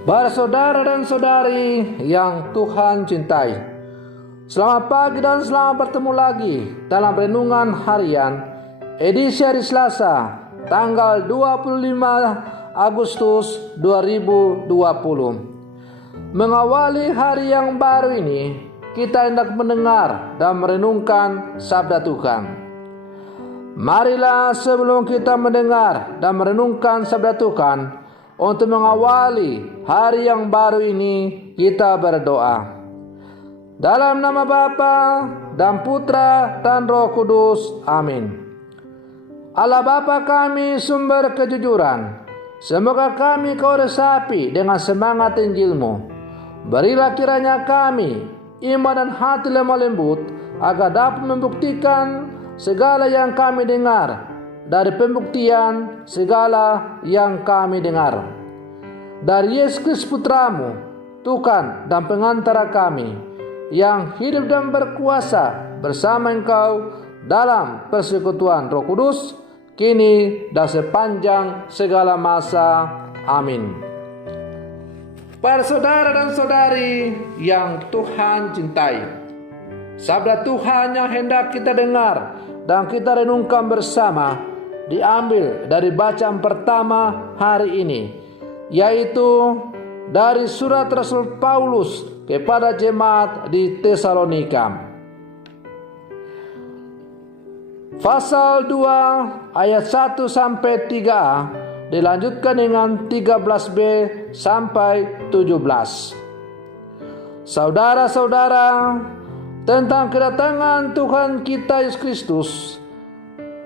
Bersaudara dan saudari yang Tuhan cintai, selamat pagi dan selamat bertemu lagi dalam renungan harian edisi hari Selasa tanggal 25 Agustus 2020. Mengawali hari yang baru ini, kita hendak mendengar dan merenungkan sabda Tuhan. Marilah sebelum kita mendengar dan merenungkan sabda Tuhan, untuk mengawali hari yang baru ini, kita berdoa. Dalam nama Bapa dan Putra dan Roh Kudus. Amin. Allah Bapa kami, sumber kejujuran, semoga kami Kau resapi dengan semangat Injil-Mu. Berilah kiranya kami iman dan hati lemah lembut, agar dapat membuktikan segala yang kami dengar dari pembuktian segala yang kami dengar dari Yesus Kristus Putra-Mu, Tuhan dan pengantara kami, yang hidup dan berkuasa bersama Engkau dalam persekutuan Roh Kudus, kini dan sepanjang segala masa. Amin. Para saudara dan saudari yang Tuhan cintai, sabda Tuhan yang hendak kita dengar dan kita renungkan bersama diambil dari bacaan pertama hari ini, yaitu dari surat Rasul Paulus kepada jemaat di Tesalonika. Pasal 2 ayat 1 sampai 3a dilanjutkan dengan 13b sampai 17. Saudara-saudara, tentang kedatangan Tuhan kita Yesus Kristus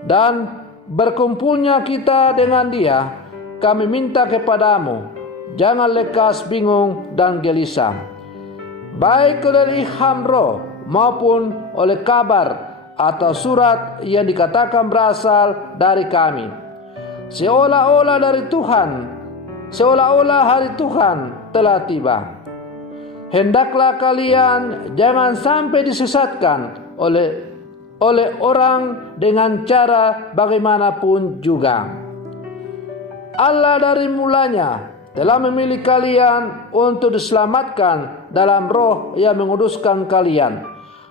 dan berkumpulnya kita dengan Dia, kami minta kepadamu, jangan lekas bingung dan gelisah, baik oleh ilham roh maupun oleh kabar atau surat yang dikatakan berasal dari kami, seolah-olah hari Tuhan telah tiba. Hendaklah kalian jangan sampai disesatkan oleh orang dengan cara bagaimanapun juga. Allah dari mulanya telah memilih kalian untuk diselamatkan dalam roh yang menguduskan kalian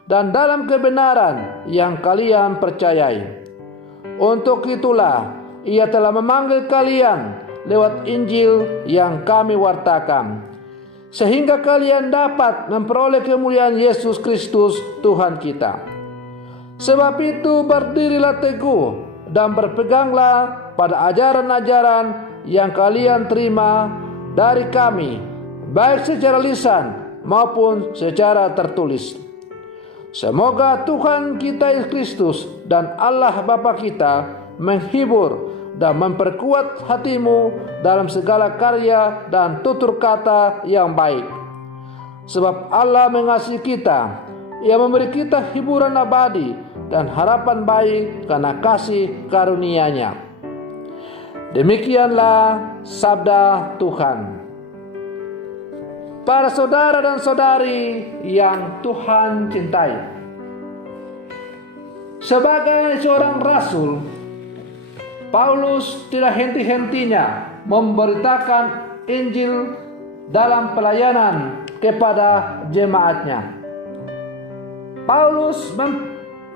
dan dalam kebenaran yang kalian percayai. Untuk itulah Ia telah memanggil kalian lewat Injil yang kami wartakan, sehingga kalian dapat memperoleh kemuliaan Yesus Kristus Tuhan kita. Sebab itu berdirilah teguh dan berpeganglah pada ajaran-ajaran yang kalian terima dari kami, baik secara lisan maupun secara tertulis. Semoga Tuhan kita Yesus Kristus dan Allah Bapa kita menghibur dan memperkuat hatimu dalam segala karya dan tutur kata yang baik. Sebab Allah mengasihi kita, Ia memberi kita hiburan abadi dan harapan baik karena kasih karunia-Nya. Demikianlah sabda Tuhan. Para saudara dan saudari yang Tuhan cintai, sebagai seorang rasul, Paulus tidak henti-hentinya memberitakan Injil dalam pelayanan kepada jemaatnya. Paulus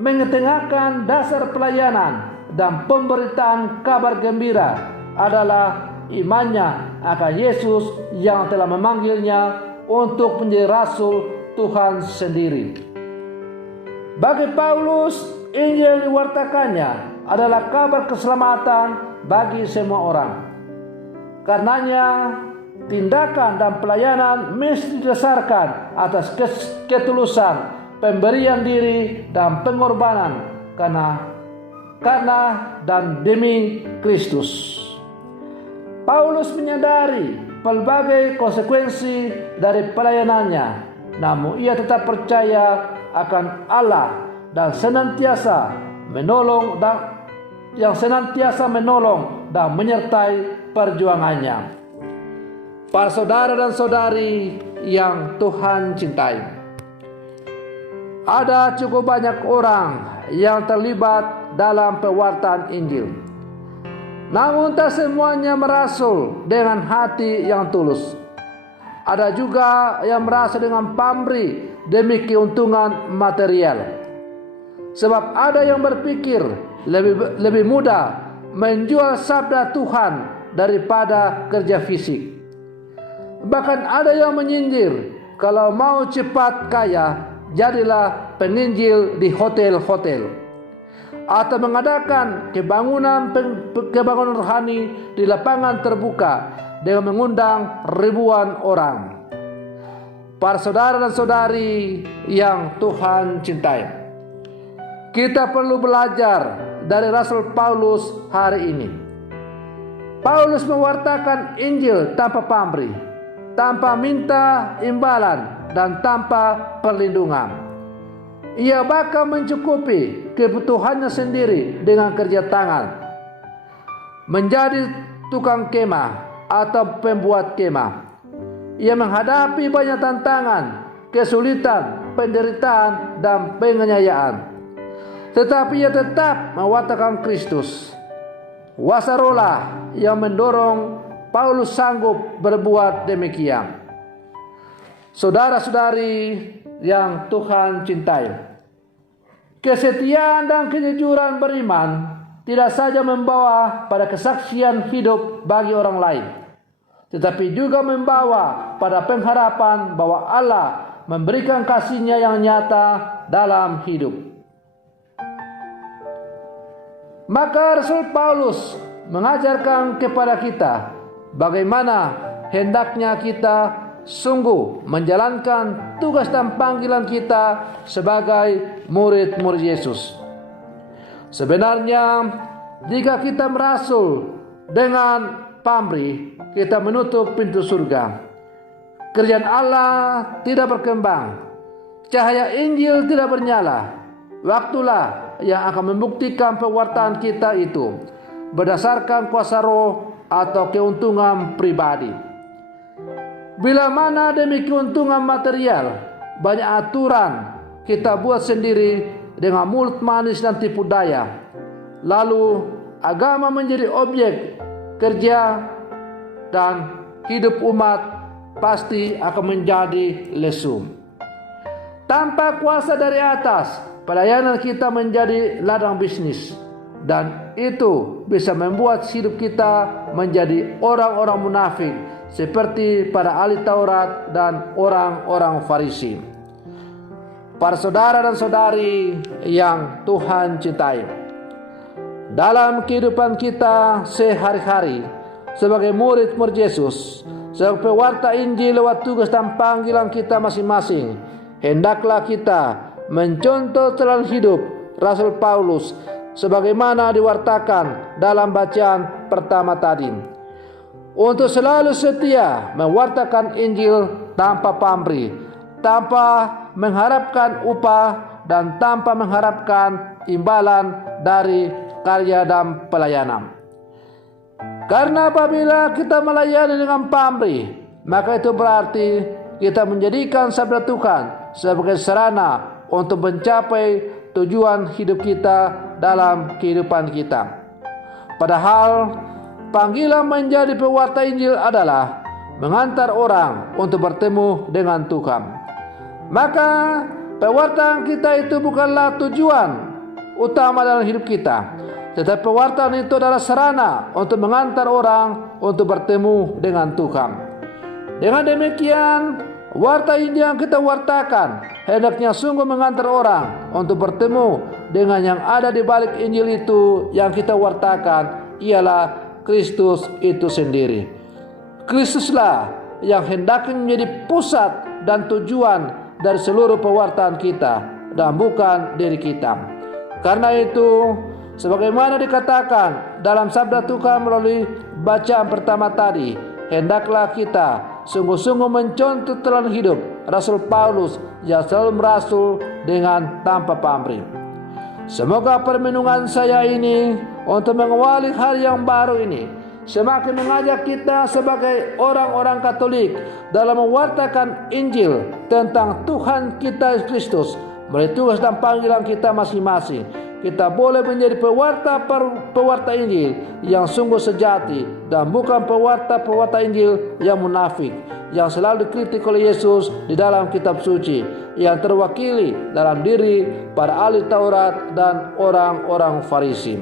mengetengahkan dasar pelayanan dan pemberitaan kabar gembira adalah imannya akan Yesus yang telah memanggilnya untuk menjadi rasul Tuhan sendiri. Bagi Paulus, Injil yang diwartakannya adalah kabar keselamatan bagi semua orang. Karenanya, tindakan dan pelayanan mesti didasarkan atas ketulusan, pemberian diri dan pengorbanan karena dan demi Kristus. Paulus menyadari pelbagai konsekuensi dari pelayanannya, namun ia tetap percaya akan Allah dan senantiasa menolong dan menyertai perjuangannya. Para saudara dan saudari yang Tuhan cintai, ada cukup banyak orang yang terlibat dalam pewartaan Injil. Namun tak semuanya merasul dengan hati yang tulus. Ada juga yang merasa dengan pamrih demi keuntungan material. Sebab ada yang berpikir lebih mudah menjual sabda Tuhan daripada kerja fisik. Bahkan ada yang menyindir, kalau mau cepat kaya, jadilah penginjil di hotel-hotel, atau mengadakan kebangunan rohani di lapangan terbuka dengan mengundang ribuan orang. Para saudara dan saudari yang Tuhan cintai, kita perlu belajar dari Rasul Paulus hari ini. Paulus mewartakan Injil tanpa pamrih, tanpa minta imbalan, dan tanpa perlindungan. Ia bakal mencukupi kebutuhannya sendiri dengan kerja tangan, menjadi tukang kemah atau pembuat kemah. Ia menghadapi banyak tantangan, kesulitan, penderitaan, dan penganiayaan. Tetapi ia tetap mewartakan Kristus. Kuasa rohlah yang mendorong Paulus sanggup berbuat demikian. Saudara-saudari yang Tuhan cintai, kesetiaan dan kejujuran beriman tidak saja membawa pada kesaksian hidup bagi orang lain, tetapi juga membawa pada pengharapan bahwa Allah memberikan kasih-Nya yang nyata dalam hidup. Maka Rasul Paulus mengajarkan kepada kita bagaimana hendaknya kita sungguh menjalankan tugas dan panggilan kita sebagai murid-murid Yesus. Sebenarnya, jika kita merasul dengan pamrih, kita menutup pintu surga. Kerjaan Allah tidak berkembang, cahaya Injil tidak bernyala. Waktulah yang akan membuktikan pewartaan kita itu berdasarkan kuasa roh atau keuntungan pribadi. Bila mana demi keuntungan material, banyak aturan kita buat sendiri dengan mulut manis dan tipu daya. Lalu agama menjadi objek kerja dan hidup umat pasti akan menjadi lesung. Tanpa kuasa dari atas, pelayanan kita menjadi ladang bisnis, dan itu bisa membuat hidup kita menjadi orang-orang munafik seperti para ahli Taurat dan orang-orang Farisi. Para saudara dan saudari yang Tuhan cintai, dalam kehidupan kita sehari-hari sebagai murid-murid Yesus, sebagai pewarta Injil lewat tugas dan panggilan kita masing-masing, hendaklah kita mencontoh teladan hidup Rasul Paulus sebagaimana diwartakan dalam bacaan pertama tadi, untuk selalu setia mewartakan Injil tanpa pamrih, tanpa mengharapkan upah, dan tanpa mengharapkan imbalan dari karya dan pelayanan. Karena apabila kita melayani dengan pamrih, maka itu berarti kita menjadikan sabda Tuhan sebagai sarana untuk mencapai tujuan hidup kita dalam kehidupan kita. Padahal panggilan menjadi pewarta Injil adalah mengantar orang untuk bertemu dengan Tuhan. Maka pewartaan kita itu bukanlah tujuan utama dalam hidup kita, tetapi pewartaan itu adalah sarana untuk mengantar orang untuk bertemu dengan Tuhan. Dengan demikian, warta Injil yang kita wartakan hendaknya sungguh mengantar orang untuk bertemu dengan yang ada di balik Injil itu yang kita wartakan, ialah Kristus itu sendiri. Kristuslah yang hendaknya menjadi pusat dan tujuan dari seluruh pewartaan kita, dan bukan diri kita. Karena itu, sebagaimana dikatakan dalam sabda Tuhan melalui bacaan pertama tadi, hendaklah kita sungguh-sungguh mencontoh teladan hidup Rasul Paulus yang selalu merasul dengan tanpa pamrih. Semoga permenungan saya ini untuk mengawali hari yang baru ini semakin mengajak kita sebagai orang-orang Katolik dalam mewartakan Injil tentang Tuhan kita Kristus melalui tugas dan panggilan kita masing-masing. Kita boleh menjadi pewarta Injil yang sungguh sejati dan bukan pewarta Injil yang munafik. yang selalu dikritik oleh Yesus di dalam kitab suci, yang terwakili dalam diri para ahli Taurat dan orang-orang Farisi.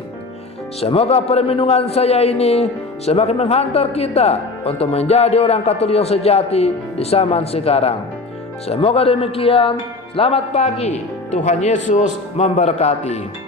Semoga permenungan saya ini semakin menghantar kita untuk menjadi orang Katolik yang sejati di zaman sekarang. Semoga demikian. Selamat pagi, Tuhan Yesus memberkati.